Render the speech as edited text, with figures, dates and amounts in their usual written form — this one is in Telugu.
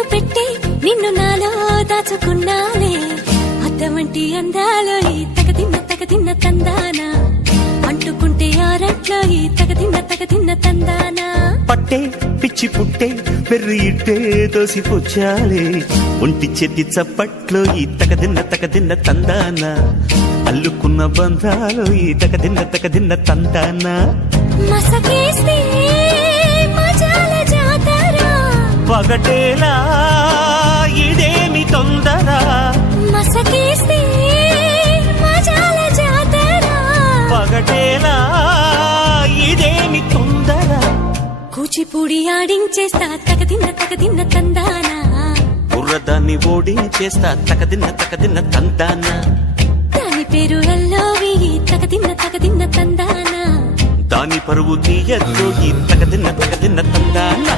కన్ను పెట్టి నిన్ను నాలో దాచుకున్నాలే అద్దమంటి అందాలో ఈ తగదిన్న తందానా అంటుకుంటే ఆరట్లో ఈ తగదిన్న తందానా పట్టే పిచ్చి పుట్టే వెర్రి ఇట్టే దోసిపుచ్చాలే ఒంటి చేతి చప్పట్లో ఈ తగదిన్న తందానా అల్లుకున్న బంధాలు ఈ తగదిన్న తందానా మసకేస్తే మజాల జాతర పగటేలా ఇదేమి తొందర మసకేస్తే మజాల జాతర పగటేలా ఇదేమి తొందర కూచిపూడి ఆడించేస్తా తగదిన్న తందానా బుర్రదాన్ని ఓడించేస్తా తగదిన్న తందానా దాని పేరు ఎల్లోవి తగదిన్న తందానా దాని పరువు తీయద్దు ఈ తగదిన్న తందానా